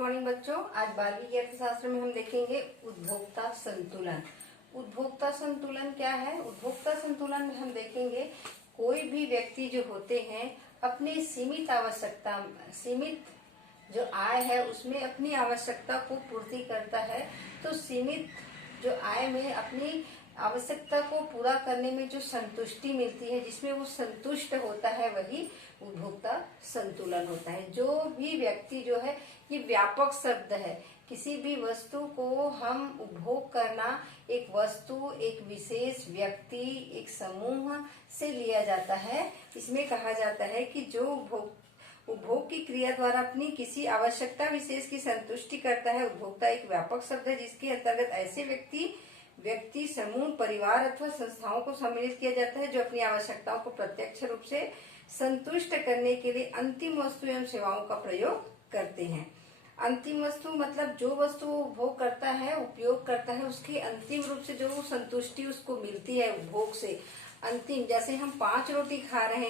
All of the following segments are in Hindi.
मॉर्निंग बच्चों। आज 12वीं के अर्थशास्त्र में हम देखेंगे उपभोक्ता संतुलन। उपभोक्ता संतुलन क्या है? उपभोक्ता संतुलन में हम देखेंगे कोई भी व्यक्ति जो होते हैं अपनी सीमित जो आय है उसमें अपनी आवश्यकता को पूर्ति करता है। तो सीमित जो आय में अपनी आवश्यकता को पूरा करने में जो संतुष्टि मिलती है, जिसमें वो संतुष्ट होता है, वही उपभोक्ता संतुलन होता है। जो भी व्यक्ति जो है, ये व्यापक शब्द है। किसी भी वस्तु को हम उपभोग करना एक वस्तु, एक विशेष व्यक्ति, एक समूह से लिया जाता है। इसमें कहा जाता है कि जो उपभोग की क्रिया द्वारा अपनी किसी आवश्यकता विशेष की संतुष्टि करता है। उपभोक्ता एक व्यापक शब्द है जिसके अंतर्गत ऐसे व्यक्ति, समूह, परिवार अथवा संस्थाओं को सम्मिलित किया जाता है जो अपनी आवश्यकताओं को प्रत्यक्ष रूप से संतुष्ट करने के लिए अंतिम वस्तु एवं सेवाओं का प्रयोग करते हैं। अंतिम वस्तु मतलब जो वस्तु वो उपभोग करता है, उपयोग करता है, उसकी अंतिम रूप से जो संतुष्टि उसको मिलती है उपभोग से। अंतिम, जैसे हम 5 रोटी खा रहे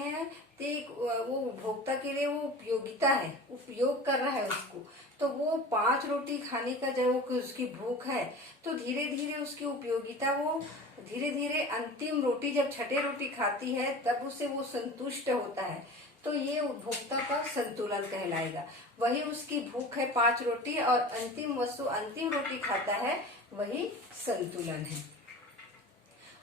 हैं तो वो उपभोक्ता के लिए वो उपयोगिता है, उपयोग कर रहा है उसको। तो वो 5 रोटी खाने का जब उसकी भूख है तो धीरे धीरे उसकी उपयोगिता, वो धीरे धीरे अंतिम रोटी, जब 6ठे रोटी खाती है तब उससे वो संतुष्ट होता है। तो ये उपभोक्ता का संतुलन कहलाएगा। वही उसकी भूख है 5 रोटी और अंतिम वस्तु अंतिम रोटी खाता है, वही संतुलन है।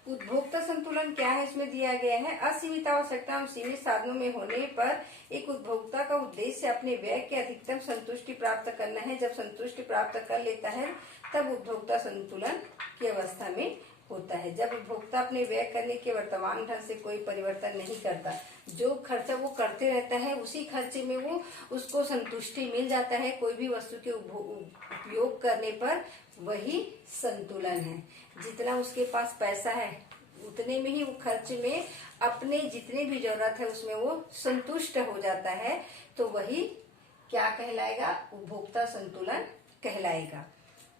उपभोक्ता संतुलन क्या है? इसमें दिया गया है असीमित आवश्यकता एवं सीमित साधनों में होने पर एक उपभोक्ता का उद्देश्य अपने व्यय के अधिकतम संतुष्टि प्राप्त करना है। जब संतुष्टि प्राप्त कर लेता है तब उपभोक्ता संतुलन की अवस्था में होता है। जब उपभोक्ता अपने व्यय करने के वर्तमान ढंग से कोई परिवर्तन नहीं करता, जो खर्चा वो करते रहता है उसी खर्चे में वो उसको संतुष्टि मिल जाता है कोई भी वस्तु के उपयोग करने पर, वही संतुलन है। जितना उसके पास पैसा है उतने में ही वो खर्च में अपने जितने भी जरूरत है उसमें वो संतुष्ट हो जाता है। तो वही क्या कहलाएगा? उपभोक्ता संतुलन कहलाएगा।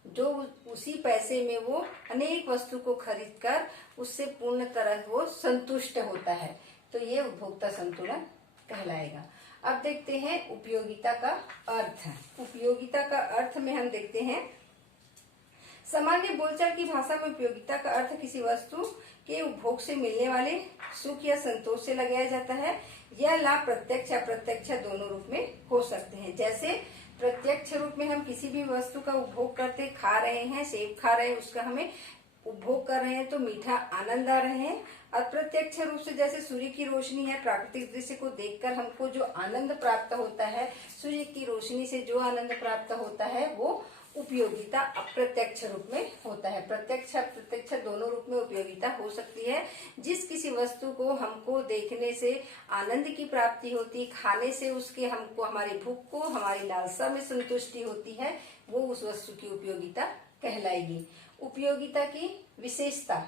जो उसी पैसे में वो अनेक वस्तु को खरीद कर उससे पूर्ण तरह वो संतुष्ट होता है, तो ये उपभोक्ता संतुलन कहलाएगा। अब देखते हैं उपयोगिता का अर्थ। उपयोगिता का अर्थ में हम देखते हैं सामान्य बोलचाल की भाषा में उपयोगिता का अर्थ किसी वस्तु के उपभोग से मिलने वाले सुख या संतोष से लगाया जाता है। यह लाभ प्रत्यक्ष अप्रत्यक्ष दोनों रूप में हो सकते हैं। जैसे प्रत्यक्ष रूप में हम किसी भी वस्तु का उपभोग करते, खा रहे हैं, सेब खा रहे हैं, उसका हमें उपभोग कर रहे हैं तो मीठा आनंद आ रहे हैं। अप्रत्यक्ष रूप से जैसे सूर्य की रोशनी है, प्राकृतिक दृश्य को देखकर हमको जो आनंद प्राप्त होता है, सूर्य की रोशनी से जो आनंद प्राप्त होता है वो उपयोगिता अप्रत्यक्ष रूप में होता है। प्रत्यक्ष अप्रत्यक्ष दोनों रूप में उपयोगिता हो सकती है। जिस किसी वस्तु को हमको देखने से आनंद की प्राप्ति होती, खाने से उसके हमको हमारी भूख को, हमारी लालसा में संतुष्टि होती है, वो उस वस्तु की उपयोगिता कहलाएगी। उपयोगिता की विशेषता।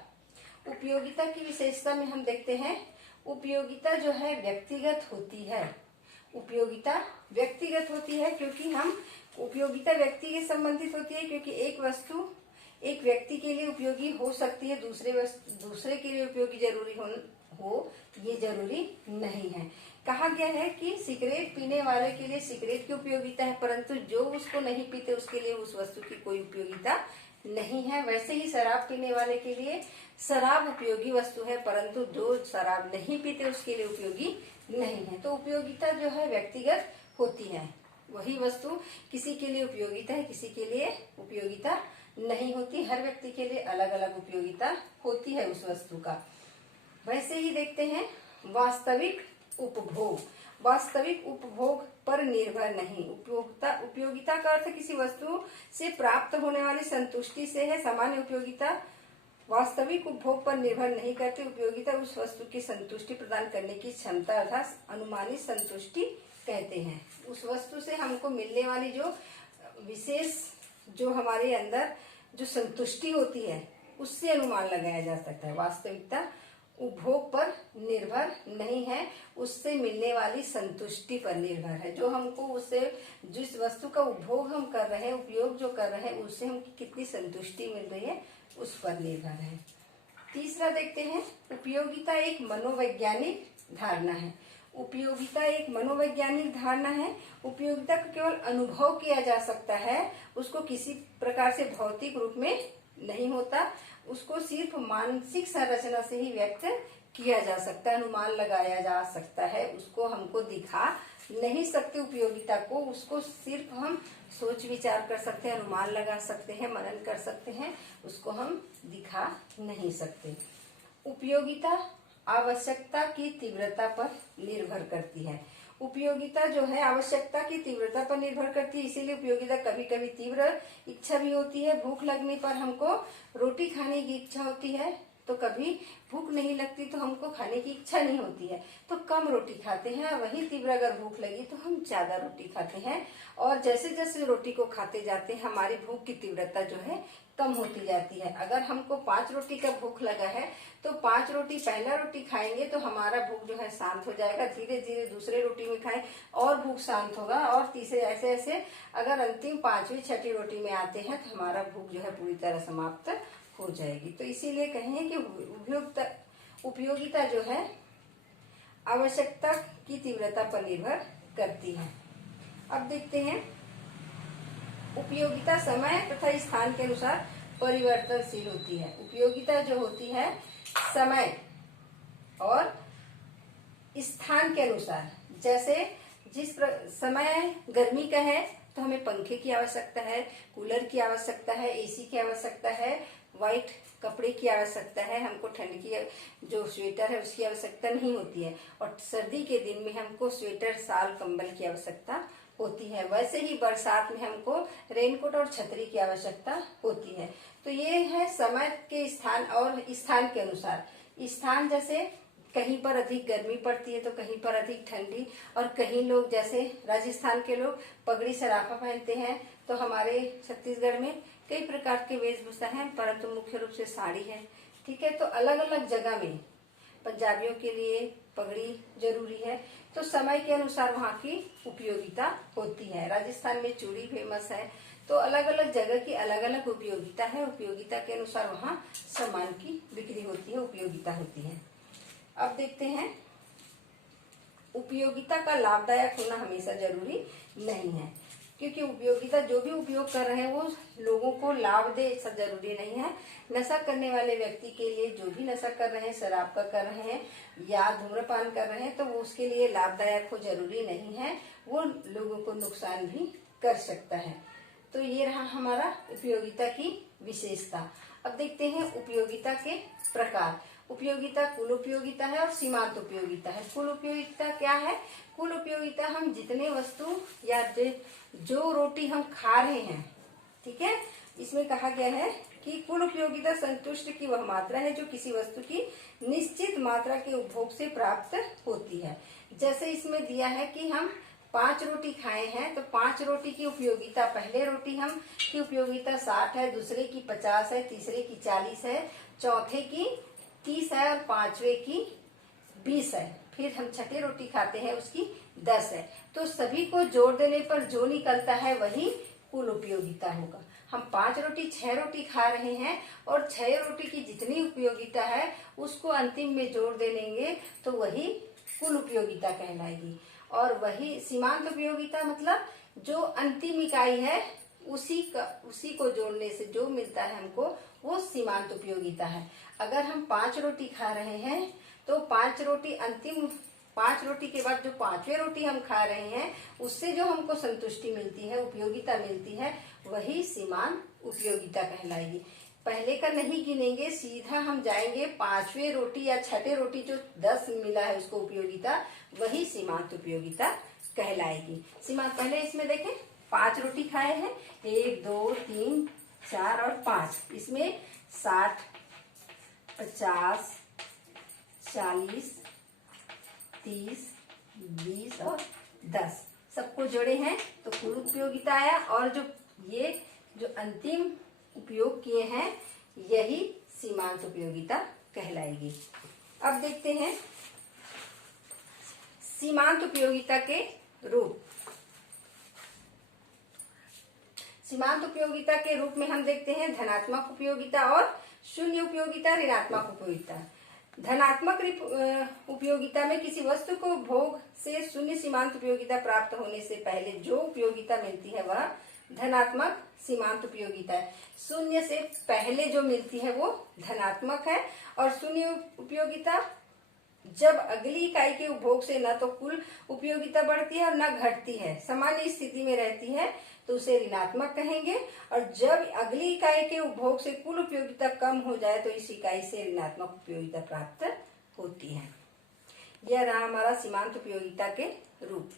उपयोगिता की विशेषता में हम देखते हैं उपयोगिता जो है व्यक्तिगत होती है। उपयोगिता व्यक्तिगत होती है क्योंकि हम उपयोगिता व्यक्ति के संबंधित होती है, क्योंकि एक वस्तु एक व्यक्ति के लिए उपयोगी हो सकती है, दूसरे के लिए उपयोगी जरूरी हो ये जरूरी नहीं है। कहा गया है कि सिगरेट पीने वाले के लिए सिगरेट की उपयोगिता है, परंतु जो उसको नहीं पीते उसके लिए उस वस्तु की कोई उपयोगिता नहीं है। वैसे ही शराब पीने वाले के लिए शराब उपयोगी वस्तु है, परंतु जो शराब नहीं पीते उसके लिए उपयोगी नहीं है। तो उपयोगिता जो है व्यक्तिगत होती है। वही वस्तु किसी के लिए उपयोगिता है, किसी के लिए उपयोगिता नहीं होती। हर व्यक्ति के लिए अलग अलग उपयोगिता होती है उस वस्तु का। वैसे ही देखते हैं वास्तविक उपभोग। वास्तविक उपभोग पर निर्भर नहीं। उपयोगिता का अर्थ किसी वस्तु से प्राप्त होने वाली संतुष्टि से है। सामान्य उपयोगिता वास्तविक उपभोग पर निर्भर नहीं करती। उपयोगिता उस वस्तु की संतुष्टि प्रदान करने की क्षमता अर्थात अनुमानित संतुष्टि कहते हैं। उस वस्तु से हमको मिलने वाली जो विशेष, जो हमारे अंदर जो संतुष्टि होती है, उससे अनुमान लगाया जा सकता है। वास्तविकता उपभोग पर निर्भर नहीं है, उससे मिलने वाली संतुष्टि पर निर्भर है। जो हमको उससे, जिस वस्तु का उपभोग हम कर रहे हैं, उपयोग जो कर रहे हैं, उससे हम कितनी संतुष्टि मिल रही है उस पर निर्भर है। तीसरा देखते हैं उपयोगिता एक मनोवैज्ञानिक धारणा है। उपयोगिता एक मनोवैज्ञानिक धारणा है। उपयोगिता को केवल अनुभव किया जा सकता है, उसको किसी प्रकार से भौतिक रूप में नहीं होता, उसको सिर्फ मानसिक संरचना से ही व्यक्त किया जा सकता है, अनुमान लगाया जा सकता है, उसको हमको दिखा नहीं सकते उपयोगिता को, उसको सिर्फ हम सोच विचार कर सकते हैं, अनुमान लगा सकते हैं, मनन कर सकते हैं, उसको हम दिखा नहीं सकते। उपयोगिता आवश्यकता की तीव्रता पर निर्भर करती है। उपयोगिता जो है आवश्यकता की तीव्रता पर निर्भर करती है, इसीलिए उपयोगिता कभी कभी तीव्र इच्छा भी होती है। भूख लगने पर हमको रोटी खाने की इच्छा होती है, तो कभी भूख नहीं लगती तो हमको खाने की इच्छा नहीं होती है, तो कम रोटी खाते हैं। वही तीव्र अगर भूख लगी तो हम ज्यादा रोटी खाते हैं, और जैसे जैसे रोटी को खाते जाते हैं हमारी भूख की तीव्रता जो है कम होती जाती है। अगर हमको 5 रोटी का भूख लगा है तो 5 रोटी पहला रोटी खाएंगे तो हमारा भूख जो है शांत हो जाएगा, धीरे धीरे दूसरे रोटी में खाएं और भूख शांत होगा, और तीसरे ऐसे ऐसे अगर अंतिम 5वीं 6ठी रोटी में आते हैं तो हमारा भूख जो है पूरी तरह समाप्त हो जाएगी। तो इसीलिए कहें कि उपयोगिता जो है आवश्यकता की तीव्रता पर निर्भर करती है। अब देखते हैं उपयोगिता समय तथा स्थान के अनुसार परिवर्तनशील होती है। उपयोगिता जो होती है समय और स्थान के अनुसार, जैसे समय गर्मी का है तो हमें पंखे की आवश्यकता है, कूलर की आवश्यकता है, एसी की आवश्यकता है, व्हाइट कपड़े की आवश्यकता है, हमको ठंड की जो स्वेटर है उसकी आवश्यकता नहीं होती है, और सर्दी के दिन में हमको स्वेटर साल कंबल की आवश्यकता होती है। वैसे ही बरसात में हमको रेनकोट और छतरी की आवश्यकता होती है। तो ये है समय के स्थान और स्थान के अनुसार। स्थान जैसे कहीं पर अधिक गर्मी पड़ती है तो कहीं पर अधिक ठंडी, और कहीं लोग जैसे राजस्थान के लोग पगड़ी सराफा पहनते हैं, तो हमारे छत्तीसगढ़ में कई प्रकार के वेशभूषा हैं, परंतु मुख्य रूप से साड़ी है। ठीक है, तो अलग अलग जगह में पंजाबियों के लिए पगड़ी जरूरी है, तो समय के अनुसार वहाँ की उपयोगिता होती है। राजस्थान में चूड़ी फेमस है, तो अलग अलग जगह की अलग अलग उपयोगिता है। उपयोगिता के अनुसार वहाँ सामान की बिक्री होती है, उपयोगिता होती है। अब देखते हैं उपयोगिता का लाभदायक होना हमेशा जरूरी नहीं है, क्योंकि उपयोगिता जो भी उपयोग कर रहे हैं वो लोगों को लाभ दे ऐसा जरूरी नहीं है। नशा करने वाले व्यक्ति के लिए, जो भी नशा कर रहे हैं, शराब का कर रहे हैं या धूम्रपान कर रहे हैं, तो वो उसके लिए लाभदायक हो जरूरी नहीं है, वो लोगों को नुकसान भी कर सकता है। तो ये रहा हमारा उपयोगिता की विशेषता। अब देखते हैं उपयोगिता के प्रकार। उपयोगिता कुल उपयोगिता है और सीमांत उपयोगिता है। कुल उपयोगिता क्या है? कुल उपयोगिता हम जितने वस्तु या जो रोटी हम खा रहे हैं, ठीक है, इसमें कहा गया है कि कुल उपयोगिता संतुष्ट की वह मात्रा है जो किसी वस्तु की निश्चित मात्रा के उपभोग से प्राप्त होती है। जैसे इसमें दिया है कि हम 5 रोटी खाए हैं, तो 5 रोटी की उपयोगिता, पहले रोटी हम की उपयोगिता 60 है, दूसरे की 50 है, तीसरे की 40 है, चौथे की 30 है और 5वें की 20 है। फिर हम छठी रोटी खाते हैं उसकी 10 है। तो सभी को जोड़ देने पर जो निकलता है वही कुल उपयोगिता होगा। हम 5 रोटी 6 रोटी खा रहे हैं और 6 रोटी की जितनी उपयोगिता है उसको अंतिम में जोड़ दे लेंगे तो वही कुल उपयोगिता कहलाएगी। और वही सीमांत उपयोगिता मतलब जो अंतिम इकाई है उसी को जोड़ने से जो मिलता है हमको वो सीमांत उपयोगिता है। अगर हम 5 रोटी खा रहे हैं तो 5 रोटी अंतिम 5 रोटी के बाद जो 5वीं रोटी हम खा रहे हैं उससे जो हमको संतुष्टि मिलती है, उपयोगिता मिलती है, वही सीमांत उपयोगिता कहलाएगी। पहले का नहीं गिनेंगे, सीधा हम जाएंगे 5वीं रोटी या छठे रोटी जो 10 मिला है उसको उपयोगिता, वही सीमांत उपयोगिता कहलाएगी। सीमांत पहले इसमें देखें 5 रोटी खाए हैं, 1 2 3 4 और 5, इसमें 60 50 40 30 20 और 10 सबको जोड़े हैं तो कुल उपयोगिता आया। और जो अंतिम उपयोग किए हैं यही सीमांत उपयोगिता कहलाएगी। अब देखते हैं सीमांत उपयोगिता के रूप। सीमांत उपयोगिता के रूप में हम देखते हैं धनात्मक उपयोगिता और शून्य उपयोगिता, ऋणात्मक उपयोगिता। धनात्मक उपयोगिता में किसी वस्तु को उपभोग से शून्य सीमांत उपयोगिता प्राप्त होने से पहले जो उपयोगिता मिलती है वह धनात्मक सीमांत उपयोगिता है। शून्य से पहले जो मिलती है वो धनात्मक है, और शून्य उपयोगिता जब अगली इकाई के उपभोग से न तो कुल उपयोगिता बढ़ती है और न घटती है, सामान्य स्थिति में रहती है, तो उसे ऋणात्मक कहेंगे। और जब अगली इकाई के उपभोग से कुल उपयोगिता कम हो जाए तो इस इकाई से ऋणात्मक उपयोगिता प्राप्त होती है। यह रहा हमारा सीमांत उपयोगिता के रूप।